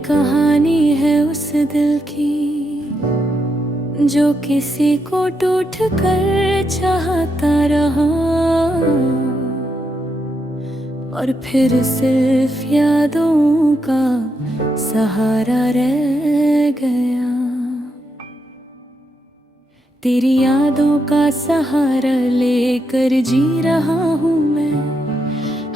कहानी है उस दिल की जो किसी को टूट कर चाहता रहा और फिर सिर्फ यादों का सहारा रह गया। तेरी यादों का सहारा लेकर जी रहा हूँ मैं,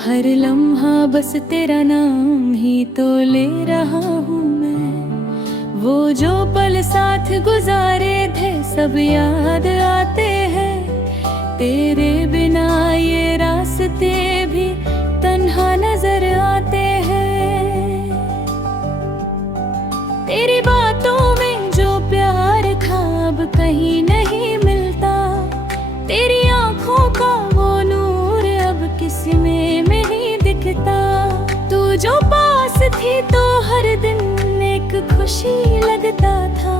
हर लम्हा बस तेरा नाम ही तो ले रहा हूँ मैं। वो जो पल साथ गुजारे थे सब याद आते हैं, तेरे बिना ये रास्ते भी तन्हा नजर आते हैं। तेरी बातों में जो प्यार था अब कहीं नहीं मिलता, तेरी आंखों का वो नूर अब किसी में नहीं दिखता। तू जो पास थी तो हर दिन एक खुशी लगता था,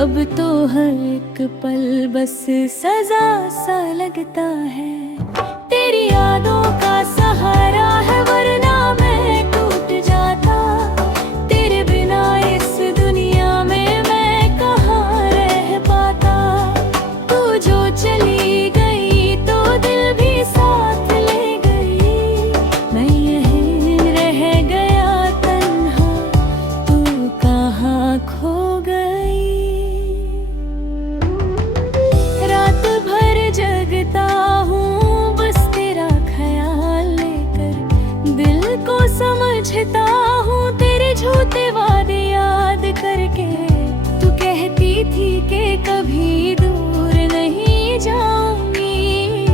अब तो हर एक पल बस सजा सा लगता है। तेरी यादों का सहारा है वरना मैं टूट जाता, तेरे बिना इस दुनिया में मैं कहाँ रह पाता। तू जो चली गई तो दिल भी साथ ले गई, मैं यहीं रह गया तन्हा, तू कहाँ खो गई। रात भर जगता हूँ बस तेरा ख्याल लेकर, दिल को समझता हूँ तेरे झूठे वादे याद करके। तू कहती थी कि कभी दूर नहीं जाऊंगी,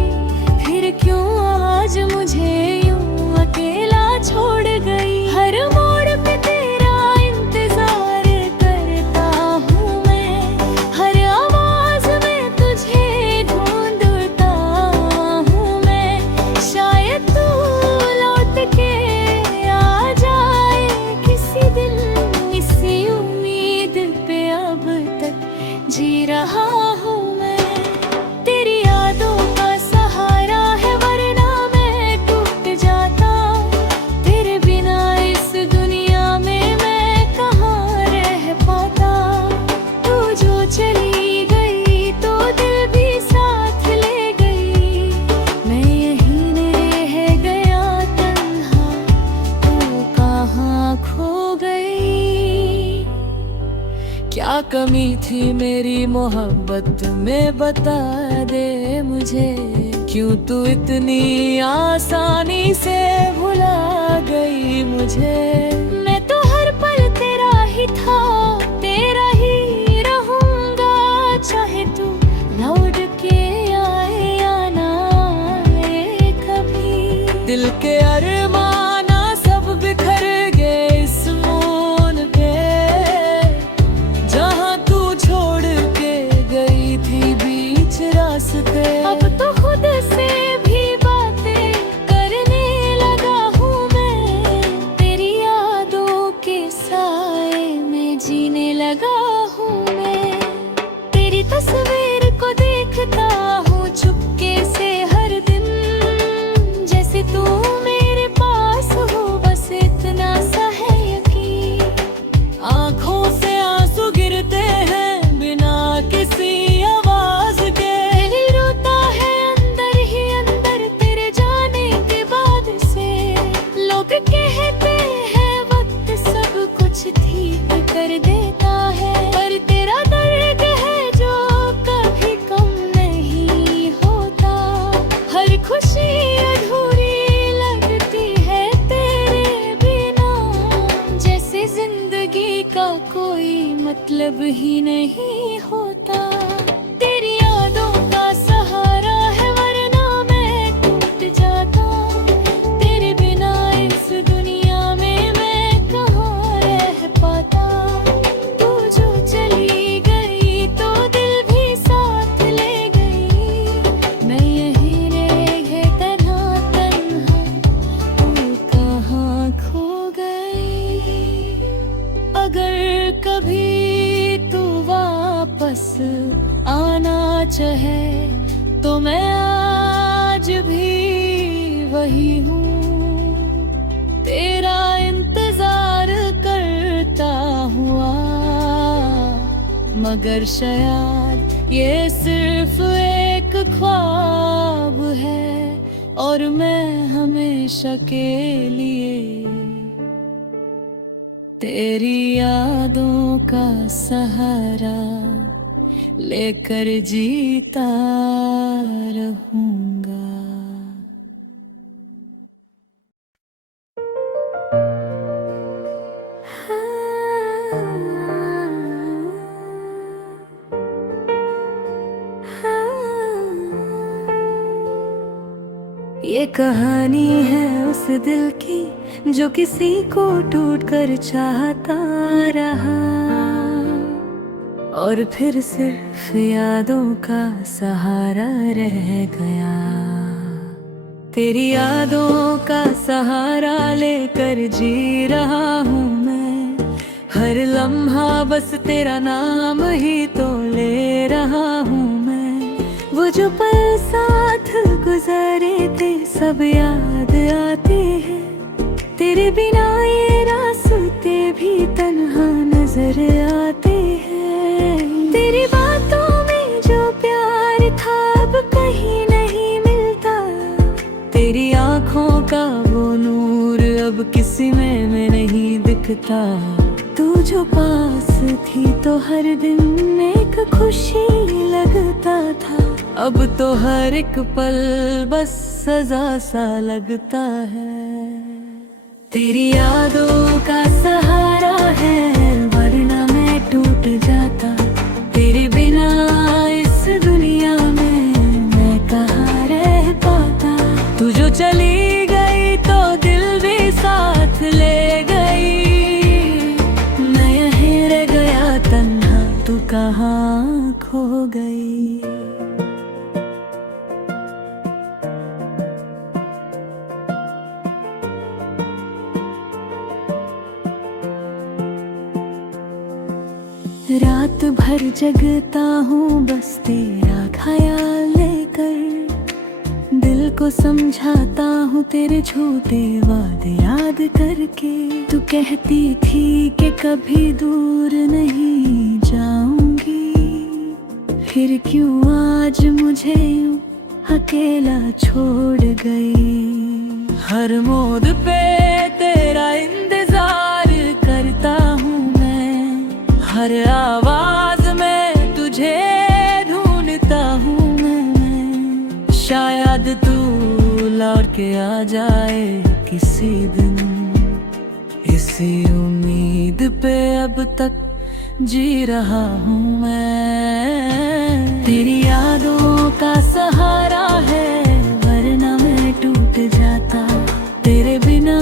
फिर क्यों आज मुझे यूं अकेला छोड़ गई। हर मोड़ पे तेरा इंतजार करता हूँ मैं, हर आवाज में तुझे ढूंढता हूँ मैं। शायद तू लौट के आ जाए किसी दिन, इसी उम्मीद पे अब तक जी रहा हूँ मैं। तेरी यादों का सहारा है वरना मैं टूट जाता, तेरे बिना इस दुनिया में मैं कहाँ रह पाता। तू जो चली गई तो दिल भी साथ ले गई, मैं यहीं रह गया तन्हा, तू कहाँ खो गई। क्या कमी थी मेरी मोहब्बत में बता दे मुझे, क्यों तू इतनी आसानी से भुला गई मुझे। मैं तो हर पल तेरा ही था, तेरा ही रहूंगा, चाहे तू लौट के आए या ना आए कभी। दिल के अरमाना सब बिखर गए इस मोन पे, जहाँ तू छोड़ के गई थी बीच रास्ते। अब तो खुद से भी बातें करने लगा हूँ मैं, तेरी यादों के साए में जीने लगा हूँ मैं। तेरी तस्वीर को देखता हूँ चुपके से हर दिन, जैसे तू मेरे पास हो बस इतना सा है यकीन। आँखों से आंसू गिरते हैं बिना किसी आवाज के, दिल रोता है अंदर ही अंदर तेरे जाने के बाद से। लोग कहते हैं वक्त सब कुछ ठीक कर देता है, पर तेरा दर्द है जो कभी कम नहीं होता। हर खुशी अधूरी लगती है तेरे बिना, जैसे जिंदगी का कोई मतलब ही नहीं होता। तेरी यादों का सहारा है वरना मैं टूट जाता, तेरे बिना इस दुनिया में मैं कहाँ रह पाता। तू जो चली गई तो दिल भी साथ ले गई, मैं यहीं रह गई तन्हा तन्हा, तू कहाँ खो गई। अगर कभी तू वापस आना चाहे तो मैं आज भी वही हूँ, तेरा इंतजार कर मगर शायद ये सिर्फ एक ख्वाब है और मैं हमेशा के लिए तेरी यादों का सहारा लेकर जीता रहूंगा। ये कहानी है उस दिल की जो किसी को टूट कर चाहता रहा और फिर सिर्फ यादों का सहारा रह गया। तेरी यादों का सहारा लेकर जी रहा हूँ मैं, हर लम्हा बस तेरा नाम ही तो ले रहा हूँ मैं। वो जो पल साथ गुजारे थे सब याद आते हैं, तेरे बिना ये रास्ते भी तन्हा नजर आते हैं। तेरी बातों में जो प्यार था अब कहीं नहीं मिलता, तेरी आँखों का वो नूर अब किसी में नहीं दिखता। तू जो पास थी तो हर दिन एक खुशी लगता था, अब तो हर एक पल बस सजा सा लगता है। तेरी यादों का सहारा है वरना मैं टूट जाता, तेरे बिना इस दुनिया में मैं कहाँ रह पाता। तू जो चली गई तो दिल भी साथ ले गई, मैं यहीं रह गया तन्हा, तू कहाँ खो गई। रात भर जगता हूँ बस तेरा ख्याल लेकर, दिल को समझाता हूँ तेरे झूठे वादे याद करके। तू कहती थी कि कभी दूर नहीं जाऊंगी, फिर क्यों आज मुझे यूं अकेला छोड़ गई। हर मोड़ पे तेरा इंतजार करता हूँ मैं, हर आवाज में तुझे ढूंढता हूँ मैं। शायद तू लौट के आ जाए किसी दिन, इसी उम्मीद पे अब तक जी रहा हूँ मैं। तेरी यादों का सहारा है वरना मैं टूट जाता, तेरे बिना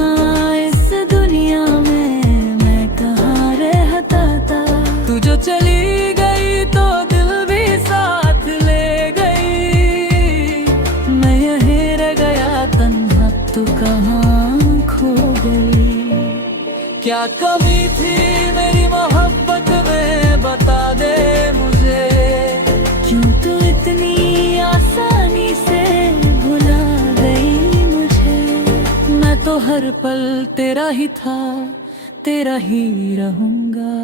इस दुनिया में मैं कहाँ रहता था। तू जो चली गई तो दिल भी साथ ले गई, मैं यहीं रह गया तन्हा, तू कहाँ खो गई। क्या कमी थी मेरी मोहब्बत में बता दे मुझे, क्यों तू इतनी आसानी से भुला गई मुझे। मैं तो हर पल तेरा ही था, तेरा ही रहूंगा,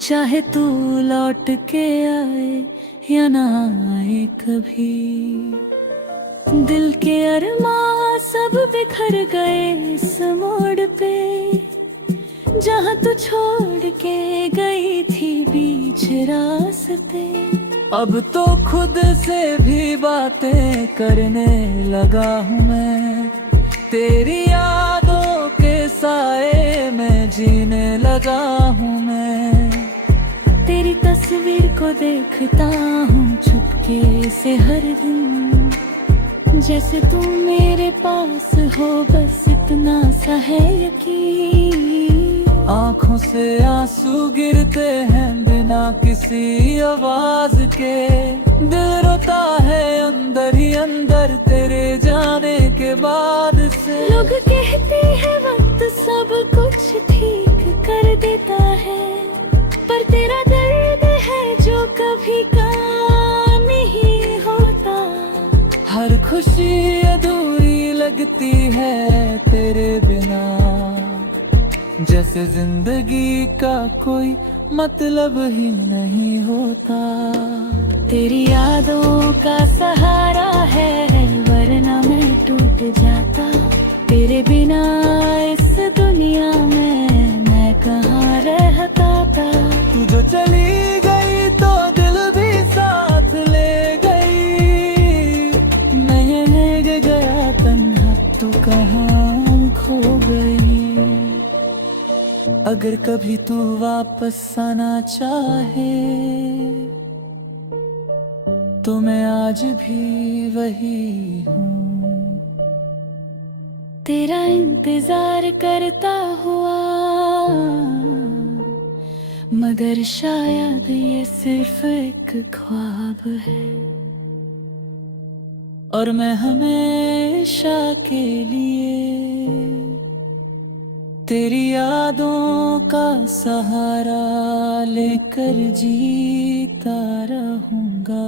चाहे तू लौट के आए या ना आए कभी। दिल के अरमां सब बिखर गए इस मोड़ पे, जहाँ तू छोड़ के गई थी बीच रास्ते। अब तो खुद से भी बातें करने लगा हूँ मैं, तेरी यादों के साए में जीने लगा हूँ मैं। तेरी तस्वीर को देखता हूँ चुपके से हर दिन, जैसे तू मेरे पास हो बस इतना सा है यकीन। आँखों से आंसू गिरते हैं बिना किसी आवाज के, दिल रोता है अंदर ही अंदर तेरे जाने के बाद से। लोग कहते हैं वक्त सब कुछ ठीक कर देता है, पर तेरा दर्द है जो कभी कम नहीं होता। हर खुशी अधूरी लगती है तेरे बिना, जैसे जिंदगी का कोई मतलब ही नहीं होता। तेरी यादों का सहारा है, वरना मैं टूट जाता। तेरे बिना इस दुनिया में मैं कहाँ रहता था। तू जो चली गई तो दिल भी साथ ले गई। मैं गया तन्हा तो कहाँ खो गई। अगर कभी तू वापस आना चाहे तो मैं आज भी वही हूँ, तेरा इंतजार करता हुआ। मगर शायद ये सिर्फ एक ख्वाब है, और मैं हमेशा के लिए तेरी यादों का सहारा लेकर जीता रहूंगा।